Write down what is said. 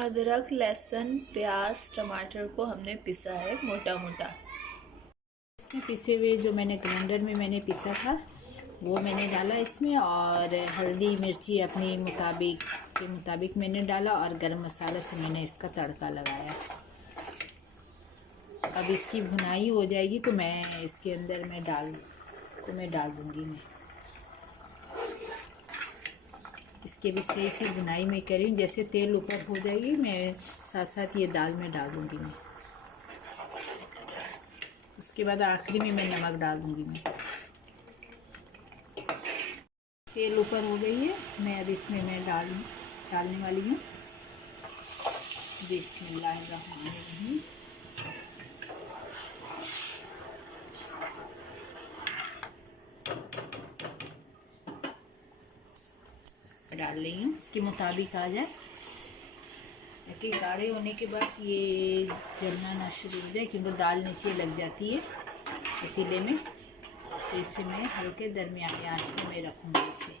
अदरक, लहसुन, प्याज, टमाटर को हमने पिसा है मोटा मोटा। इसमें पिसे हुए जो मैंने ग्राइंडर में मैंने पिसा था वो मैंने डाला इसमें, और हल्दी मिर्ची अपनी मुताबिक मैंने डाला, और गरम मसाला से मैंने इसका तड़का लगाया। अब इसकी भुनाई हो जाएगी तो मैं इसके अंदर मैं डाल दूँगी। मैं इसके भी सही से भुनाई में करूँ, जैसे तेल ऊपर हो जाएगी मैं साथ साथ ये दाल में डाल दूँगी। मैं उसके बाद आखिरी में मैं नमक डाल दूँगी। मैं तेल ऊपर हो गई है, मैं अब इसमें डालने वाली हूँ। बिस्मिल्लाहिर्रहमानिर्रहीम। डाल रही हूँ, इसके मुताबिक आ जाए, ताकि गाढ़े होने के बाद ये जलना ना शुरू हो जाए, क्योंकि दाल नीचे लग जाती है पतीले में। तो इसे मैं हल्के दरमियाने आंच में रखूँगी इसे।